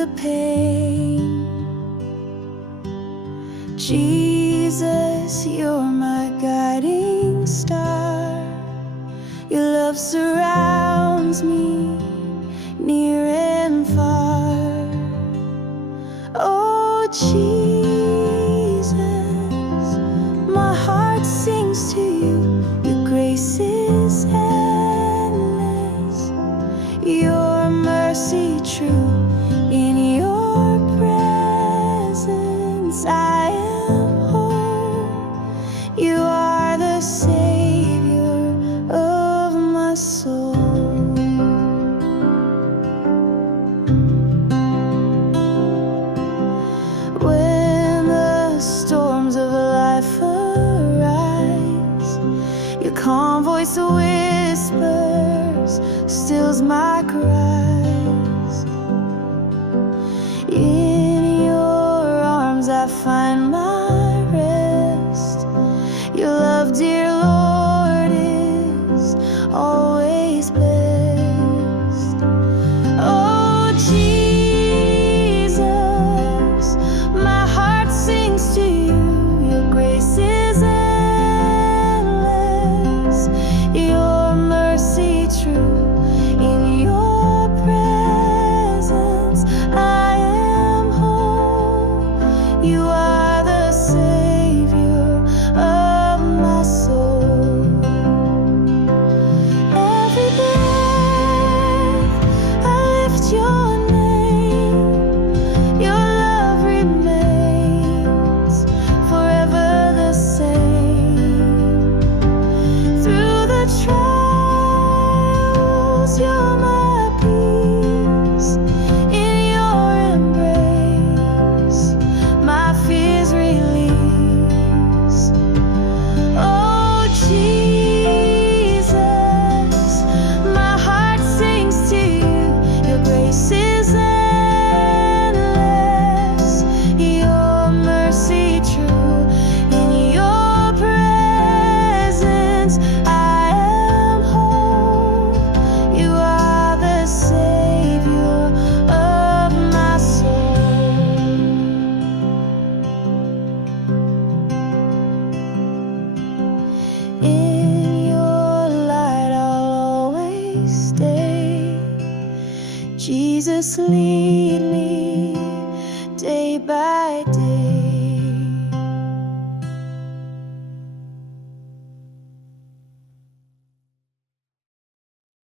the pain. Jesus, you're my guiding star. Your love surrounds me, near and far. Oh, Jesus, my heart sings to you. Your grace is endless, your mercy true. In your presence I am whole. You are the Savior of my soul. When the storms of life arise, your calm voice whispers, stills my cries. In your arms I find my rest. Your love, dear Lord, is always blessed. Oh, Jesus, my heart sings to you. Your grace is endless, your mercy true. In your presence I am whole. You are the Savior of my soul. Every breath I lift your name. Your love remains forever the same. Through the trials, you're my peace. In your embrace, my fears release. Oh, Jesus, my heart sings to you. Your grace is endless, your mercy true. In your presence I am whole. You are the Savior of my soul. In your light I'll always stay. Jesus, lead me day by day.